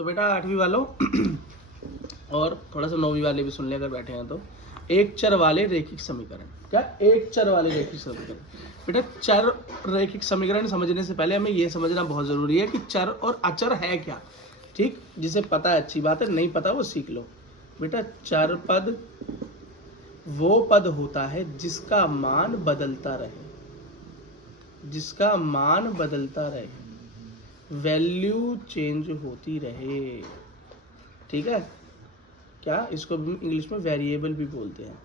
तो बेटा 8वीं वालों और थोड़ा सा 9वीं वाले भी सुन ले अगर बैठे हैं तो। एक चर वाले रैखिक समीकरण। क्या? एक चर वाले रैखिक समीकरण। बेटा चर रैखिक समीकरण समझने से पहले हमें यह समझना बहुत जरूरी है कि चर और अचर है क्या। ठीक, जिसे पता है अच्छी बात है, नहीं पता वो सीख लो। बेटा चर पद वो पद होता है जिसका मान बदलता रहे, जिसका मान बदलता रहे, वैल्यू चेंज होती रहे। ठीक है, क्या इसको इंग्लिश में वेरिएबल भी बोलते हैं।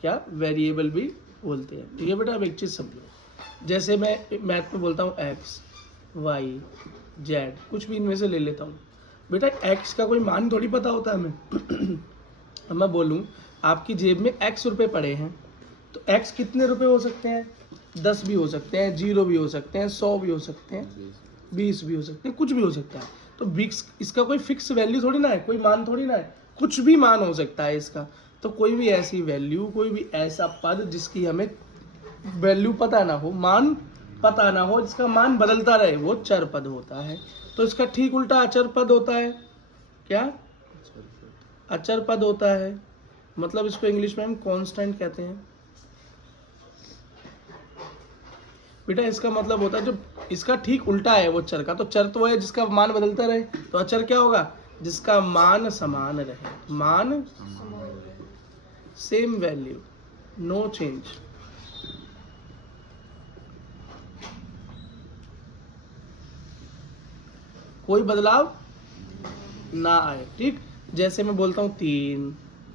क्या? वेरिएबल भी बोलते हैं। ठीक है बेटा, अब एक चीज समझो, जैसे मैं मैथ में बोलता हूँ एक्स वाई जेड, कुछ भी इनमें से ले लेता हूँ। बेटा एक्स का कोई मान थोड़ी पता होता है हमें। अब मैं बोलूँ आपकी जेब में x रुपए पड़े हैं, तो x कितने रुपए हो सकते हैं? 10 भी हो सकते हैं, 0 भी हो सकते हैं, 100 भी हो सकते हैं, 20 भी हो सकते हैं, कुछ भी हो सकता है। तो इसका कोई फिक्स वैल्यू थोड़ी ना है, कोई मान थोड़ी ना है, कुछ भी मान हो सकता है इसका। तो कोई भी ऐसी वैल्यू, कोई भी ऐसा पद जिसकी हमें वैल्यू पता ना हो, मान पता ना हो, जिसका मान बदलता रहे, वो चर पद होता है। तो इसका ठीक उल्टा अचर पद होता है। क्या? अचर पद होता है, मतलब इसको इंग्लिश में हम कांस्टेंट कहते हैं। बेटा इसका मतलब होता है जो इसका ठीक उल्टा है वो चर का। तो चर तो है जिसका मान बदलता रहे, तो अचर क्या होगा? जिसका मान समान रहे, मान सेम वैल्यू, नो चेंज। कोई बदलाव ना आए। ठीक, जैसे मैं बोलता हूँ 3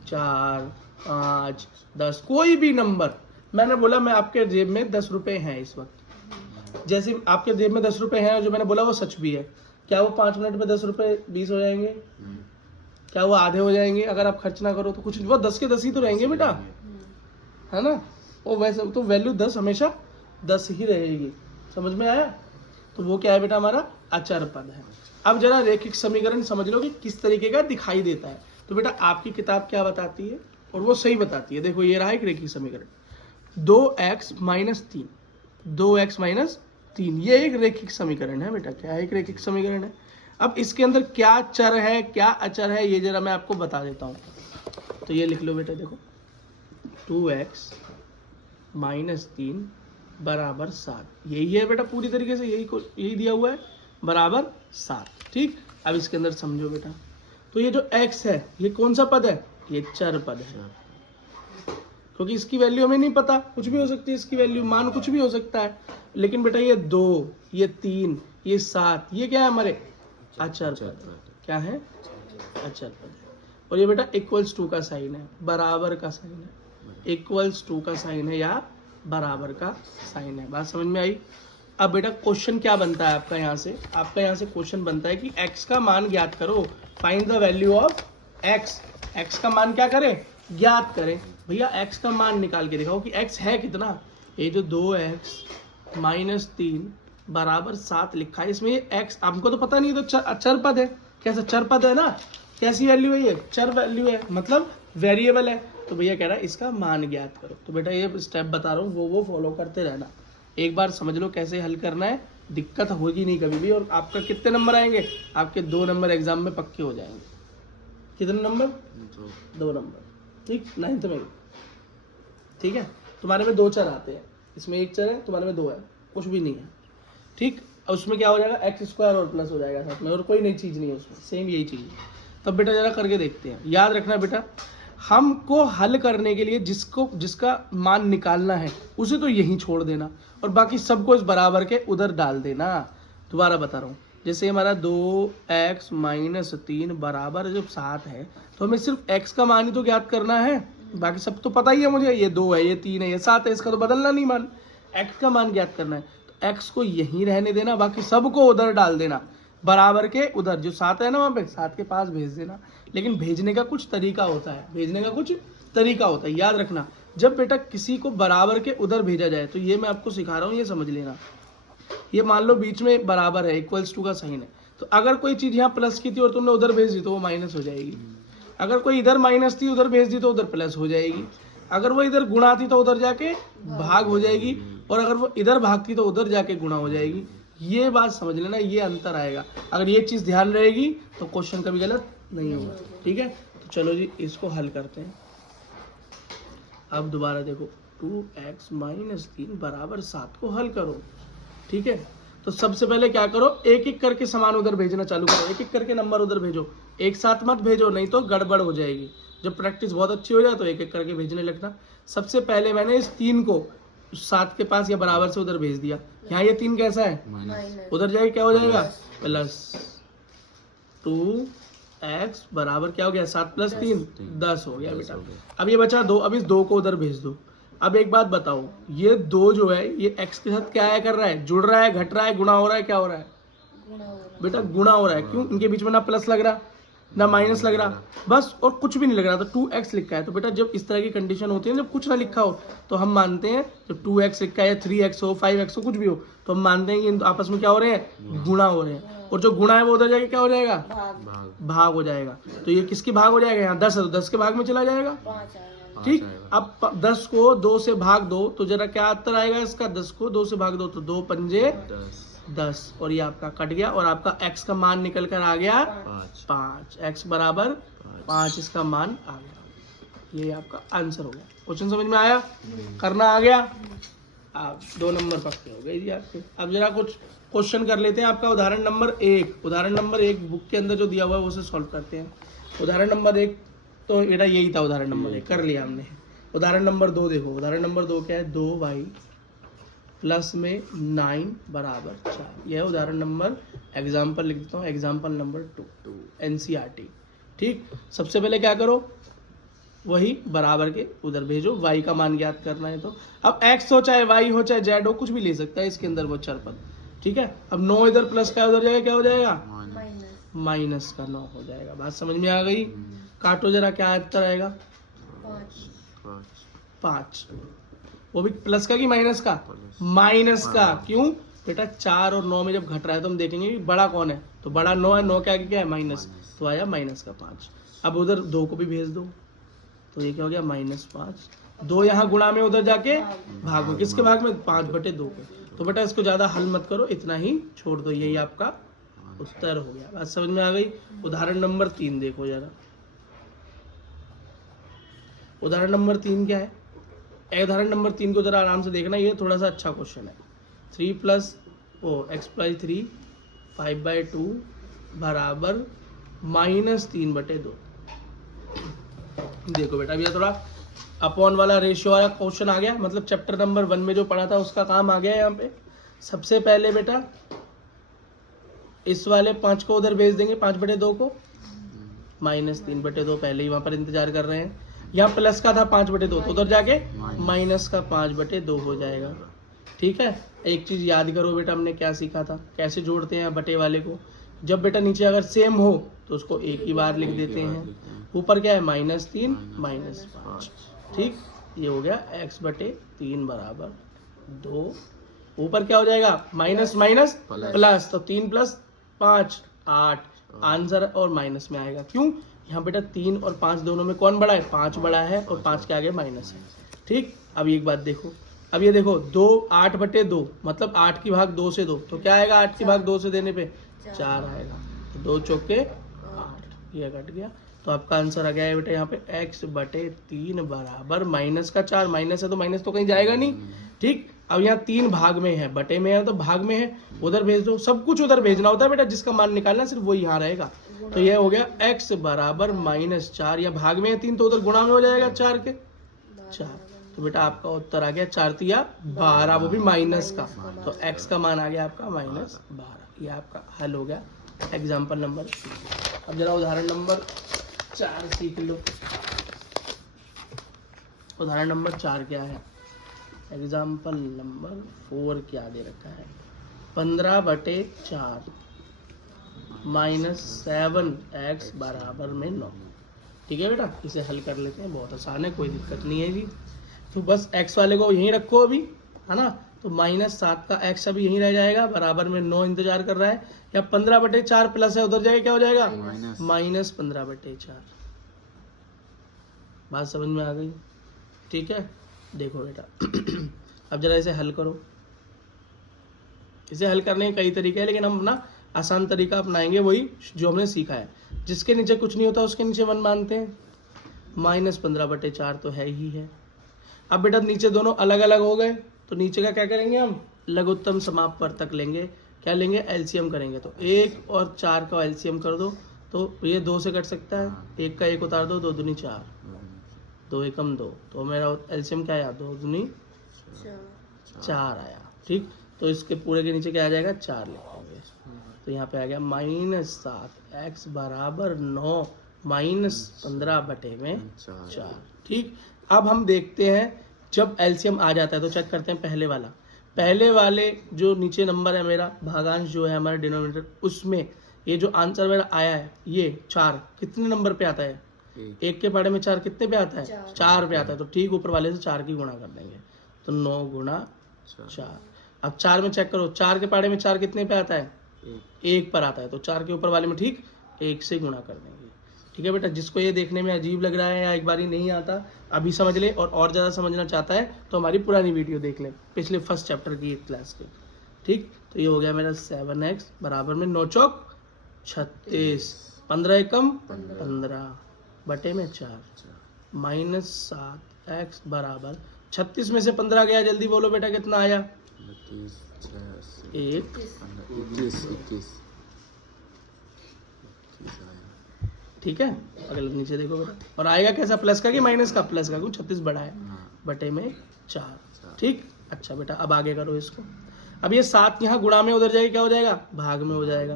4 5 10, कोई भी नंबर। मैंने बोला मैं आपके जेब में 10 रुपए हैं इस वक्त, जैसे आपके जेब में 10 रुपए हैं, जो मैंने बोला वो सच भी है। क्या वो 5 मिनट में 10 रुपए 20 हो जाएंगे? क्या वो आधे हो जाएंगे? अगर आप खर्च ना करो तो कुछ, वो 10 के 10 ही तो रहेंगे बेटा, है ना। वो वैसे तो वैल्यू 10 हमेशा 10 ही रहेगी। समझ में आया? तो वो क्या है बेटा? हमारा अचर पद है। अब जरा रैखिक समीकरण समझ लो कि किस तरीके का दिखाई देता है। तो बेटा आपकी किताब क्या बताती है, और वो सही बताती है। देखो ये रहा एक रैखिक समीकरण, 2x माइनस 3, 2x माइनस 3, ये एक रैखिक समीकरण है बेटा। क्या है? एक रैखिक समीकरण है। अब इसके अंदर क्या चर है क्या अचर है, ये जरा मैं आपको बता देता हूँ। तो ये लिख लो बेटा, देखो 2x माइनस 3 बराबर 7, यही है बेटा, पूरी तरीके से यही दिया हुआ है, बराबर 7। ठीक, अब इसके अंदर समझो बेटा, तो ये जो x है ये कौन सा पद है? ये चर पद है, क्योंकि इसकी वैल्यू हमें नहीं पता, कुछ भी हो सकती है इसकी वैल्यू, मान कुछ भी हो सकता है। लेकिन बेटा ये 2, ये 3, ये 7, ये क्या है? हमारे अचर पद। क्या है? अचर पद है। और ये बेटा इक्वल्स टू का साइन है, बराबर का साइन है, इक्वल्स टू का साइन है या बराबर का साइन है। बात समझ में आई? अब बेटा क्वेश्चन क्या बनता है आपका यहाँ से? आपका यहाँ से क्वेश्चन बनता है कि x का मान ज्ञात करो, find the value of x। x का मान क्या करें? ज्ञात करें। भैया x का मान निकाल के दिखाओ कि x है कितना। ये जो 2x माइनस 3 बराबर 7 लिखा है, इसमें ये x हमको तो पता नहीं, तो चर पद है। कैसा चर पद है ना? कैसी वैल्यू है? ये चर वैल्यू है, मतलब वेरिएबल है। तो भैया कह रहा है इसका मान ज्ञात करो। तो बेटा ये स्टेप बता रहा हूँ, वो फॉलो करते रहना। एक बार समझ लो कैसे हल करना है, दिक्कत होगी नहीं कभी भी। और आपका कितने नंबर आएंगे? आपके 2 नंबर एग्जाम में पक्के हो जाएंगे। कितने नंबर? 2 नंबर। ठीक, 9th में। ठीक है, तुम्हारे में 2 चर आते हैं, इसमें 1 चर है, तुम्हारे में 2 है, कुछ भी नहीं है। ठीक, और उसमें क्या हो जाएगा? एक्स स्क्वायर और प्लस हो जाएगा साथ में, और कोई नई चीज नहीं है उसमें, सेम यही चीज है। तब बेटा जरा करके देखते हैं। याद रखना बेटा, हमको हल करने के लिए जिसका मान निकालना है उसे तो यहीं छोड़ देना, और बाकी सबको इस बराबर के उधर डाल देना। दोबारा बता रहा हूँ, जैसे हमारा 2x माइनस 3 बराबर जब 7 है, तो हमें सिर्फ x का मान ही तो ज्ञात करना है, बाकी सब तो पता ही है मुझे। ये 2 है, ये 3 है, ये 7 है, इसका तो बदलना नहीं मान। x का मान ज्ञात करना है, तो x को यहीं रहने देना, बाकी सबको उधर डाल देना, बराबर के उधर। जो 7 है ना वहाँ पे, 7 के पास भेज देना। लेकिन भेजने का कुछ तरीका होता है, भेजने का कुछ तरीका होता है, याद रखना। जब बेटा किसी को बराबर के उधर भेजा जाए, तो ये मैं आपको सिखा रहा हूँ, ये समझ लेना। ये मान लो बीच में बराबर है, इक्वल्स टू का साइन है, तो अगर कोई चीज यहाँ प्लस की थी और तुमने उधर भेज दी तो वो माइनस हो जाएगी। अगर कोई इधर माइनस थी उधर भेज दी तो उधर प्लस हो जाएगी। अगर वो इधर गुणा थी तो उधर जाके भाग हो जाएगी, और अगर वो इधर भाग थी तो उधर जाके गुणा हो जाएगी। ये बात समझ लेना, ये अंतर आएगा। अगर ये चीज़ ध्यान रहेगी तो क्वेश्चन कभी गलत नहीं होगा। ठीक है, तो चलो जी इसको हल करते हैं। अब दोबारा देखो 2x माइनस 3 बराबर 7 को हल करो। ठीक है, तो सबसे पहले क्या करो, एक एक करके सामान उधर भेजना चालू करो, एक एक करके नंबर उधर भेजो, एक साथ मत भेजो नहीं तो गड़बड़ हो जाएगी। जब प्रैक्टिस बहुत अच्छी हो जाए तो एक एक करके भेजने लगना। सबसे पहले मैंने इस 3 को 7 के पास या बराबर से उधर भेज दिया। यहाँ ये 3 कैसा है, उधर जाएगा क्या हो जाएगा, प्लस 2x बराबर क्या हो गया, 7 प्लस 3 10 हो गया बेटा। अब ये बचा 2, अब इस 2 को उधर भेज दो। अब एक बात बताओ, ये 2 जो है ये x के साथ क्या है कर रहा है, जुड़ रहा है, घट रहा है, गुणा हो रहा है, क्या हो रहा है बेटा, गुणा हो रहा है। क्यों, इनके बीच में ना प्लस लग रहा ना माइनस लग रहा, बस और कुछ भी नहीं लग रहा, तो 2x लिखा है। तो बेटा जब इस तरह की कंडीशन होती है, जब कुछ ना लिखा हो तो हम मानते हैं, जब 2x लिखा है, 3x हो, 5x हो, कुछ भी हो, तो हम मानते हैं कि आपस में क्या हो रहे हैं, गुणा हो रहे हैं। और जो गुणा है वो उधर जाके क्या हो जाएगा, भाग हो जाएगा। तो ये किसके भाग हो जाएगा, यहाँ 10 है तो 10 के भाग में चला जाएगा। ठीक, अब 10 को 2 से भाग दो तो जरा क्या उत्तर आएगा इसका, 10 को 2 से भाग दो तो 2 पंजे 10, और ये आपका कट गया और आपका x का मान निकल कर आ गया 5, x बराबर 5 इसका मान आ गया। ये आपका आंसर हो गया। क्वेश्चन समझ में आया, करना आ गया। आप 2 नंबर पक्के हो गए जी आपके। अब जरा कुछ क्वेश्चन कर लेते हैं। आपका उदाहरण नंबर 1, उदाहरण नंबर 1 बुक के अंदर जो दिया हुआ है उसे सॉल्व करते हैं। उदाहरण नंबर 1 तो बेटा यही था, उदाहरण नंबर 1 कर लिया हमने। उदाहरण नंबर 2 देखो, उदाहरण नंबर 2 क्या है, 2y प्लस में 9 बराबर 4। यह उदाहरण नंबर, एग्जाम्पल लिख देता हूँ, एग्जाम्पल नंबर 2 NCERT। ठीक, सबसे पहले क्या करो, वही बराबर के उधर भेजो, y का मान ज्ञात करना है। तो अब x हो चाहे y हो चाहे z हो, कुछ भी ले सकता है इसके अंदर वो चरपद। ठीक है, अब 9 इधर प्लस का उधर जाएगा, क्या हो जाएगा, माइनस का 9 हो जाएगा। बात समझ में आ गई। काटो जरा, क्या उत्तर आएगा, 5। वो भी प्लस का कि माइनस का, माइनस का। क्यों बेटा, 4 और 9 में जब घट रहा है तो हम देखेंगे कि बड़ा कौन है, तो बड़ा 9 है, 9 के आगे क्या है, माइनस, तो आया माइनस का 5। अब उधर 2 को भी भेज दो तो ये क्या हो गया, -5। 2 यहाँ गुणा में उधर जाके भाग में, किसके भाग में, 5/2 के। तो बेटा इसको ज्यादा हल मत करो, इतना ही छोड़ दो, यही आपका उत्तर हो गया। बात समझ में आ गई। उदाहरण नंबर 3 देखो जरा, उदाहरण नंबर 3 क्या है, उदाहरण नंबर 3 को जरा आराम से देखना, ये थोड़ा सा अच्छा क्वेश्चन है। 3 प्लस x+3 5/2 बराबर -3/2। देखो बेटा अभी थोड़ा अपॉन वाला रेशियो वाला क्वेश्चन आ गया, मतलब चैप्टर नंबर 1 में जो पढ़ा था उसका काम आ गया यहाँ पे। सबसे पहले बेटा इस वाले 5 को उधर भेज देंगे, 5/2 को, -3/2 पहले ही वहां पर इंतजार कर रहे हैं। यहाँ प्लस का था 5/2 तो उधर जाके माइनस का 5/2 हो जाएगा। ठीक है, एक चीज याद करो बेटा, हमने क्या सीखा था, कैसे जोड़ते हैं बटे वाले को। जब बेटा नीचे अगर सेम हो तो उसको एक ही बार लिख देते हैं, ऊपर क्या है, -3 -5। ठीक, ये हो गया x/3 बराबर 2। ऊपर क्या हो जाएगा, माइनस माइनस प्लस, तो 3 + 5 8, आंसर और माइनस में आएगा। क्यों, यहाँ बेटा 3 और 5 दोनों में कौन बड़ा है, 5 बड़ा है, और 5 के आगे माइनस है। ठीक, अब एक बात देखो, अब ये देखो 2 8/2 मतलब 8 की भाग 2 से 2, तो क्या आएगा, 8 की भाग 2 से देने पे 4 आएगा, तो 2 चौके 8, ये कट गया। तो आपका आंसर आ गया है बेटा यहाँ पे x/3 बराबर -4। माइनस है तो माइनस तो कहीं जाएगा नहीं। ठीक, अब यहाँ 3 भाग में है, बटे में है तो भाग में है, उधर भेज दो। सब कुछ उधर भेजना होता है बेटा, जिसका मान निकालना सिर्फ वो यहाँ रहेगा। तो यह हो गया x बराबर -4, या भाग में है 3 तो उधर गुणा में हो जाएगा 4 के 4। तो बेटा आपका उत्तर आ गया 4×3=12, वो भी माइनस का, तो x का मान आ गया आपका -12। ये आपका हल हो गया एग्जाम्पल नंबर 3। अब जरा उदाहरण नंबर 4 सीख लो। उदाहरण नंबर 4 क्या है, एग्जाम्पल नंबर 4 क्या दे रखा है, 15/4 -7x बराबर में 9। ठीक है बेटा, इसे हल कर लेते हैं, बहुत आसान है, कोई दिक्कत नहीं है जी। तो बस x वाले को यहीं रखो अभी, है ना, तो -7 का x अभी यहीं रह जाएगा, बराबर में 9 इंतजार कर रहा है, या 15/4 प्लस है उधर जाएगा, क्या हो जाएगा, -15/4। बात समझ में आ गई। ठीक है, देखो बेटा अब जरा इसे हल करो। इसे हल करने के कई तरीके हैं, लेकिन हम अपना आसान तरीका अपनाएंगे, वही जो हमने सीखा है। जिसके नीचे कुछ नहीं होता उसके नीचे 1 मानते हैं। -15/4 तो है ही है। अब बेटा नीचे दोनों अलग अलग हो गए, तो नीचे का क्या करेंगे हम, लघुत्तम समापवर्तक लेंगे। क्या लेंगे, एलसीएम करेंगे। तो 1 और 4 का एलसीएम कर दो, तो ये 2 से कट सकता है, 1 का 1 उतार दो, 2 दूनी 4, 2 एकम 2, तो मेरा एलसीएम क्या आया, 2 दूनी 4 आया। ठीक, तो इसके पूरे के नीचे क्या आ जाएगा, 4 लिखेंगे। तो यहाँ पे आ गया -7x बराबर 9 -15/4। ठीक, अब हम देखते हैं जब एलसीएम आ जाता है तो चेक करते हैं पहले वाले जो नीचे नंबर है मेरा, भागांश जो है हमारा डिनोमिनेटर, उसमें ये जो आंसर मेरा आया है ये 4 कितने नंबर पे आता है, 1 के पाड़े में 4 कितने पे आता है, 4 पे आता है। तो ठीक ऊपर वाले से 4 की गुणा कर देंगे, तो 9 गुणा 4। अब 4 में चेक करो, 4 के पाड़े में 4 कितने पे आता है, 1 पर आता है, तो 4 के ऊपर वाले में ठीक 1 से गुणा कर देंगे। ठीक है बेटा, जिसको ये देखने में अजीब लग रहा है या एक बारी नहीं आता अभी समझ ले, और ज़्यादा समझना चाहता है तो हमारी पुरानी वीडियो देख ले, पिछले फर्स्ट चैप्टर की क्लास के। ठीक, तो ये हो गया मेरा 7x बराबर में 9 चौक 36, 15 एकम 15/4 -7x बराबर 36 में से 15 गया, जल्दी बोलो बेटा कितना आया, 21। ठीक है, अगले नीचे देखो बेटा, और आएगा कैसा, प्लस का कि माइनस का, प्लस का, क्यों 36 बड़ा है, बटे में 4। ठीक, अच्छा बेटा अब आगे करो इसको। अब ये 7 यहाँ गुणा में उधर जाएगा, क्या हो जाएगा, भाग में हो जाएगा।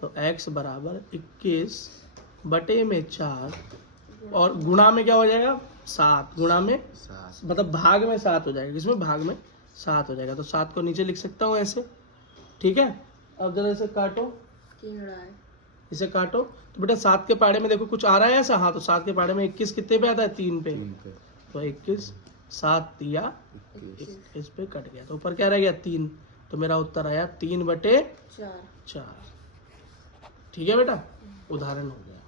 तो x बराबर 21/4, और गुणा में क्या हो जाएगा, 7 गुणा में मतलब भाग में 7 हो जाएगा, किसमें, भाग में 7 हो जाएगा। तो 7 को नीचे लिख सकता हूँ ऐसे। ठीक है, अब जरा इसे काटो, इसे काटो, तो बेटा 7 के पाड़े में देखो कुछ आ रहा है ऐसा, हाँ, तो 7 के पाड़े में 21 कितने पे आता है, 3 पे, तो 21, 7 या 21 पे कट गया, तो ऊपर क्या रह गया, 3, तो मेरा उत्तर आया 3/4। ठीक है बेटा, उदाहरण हो गया।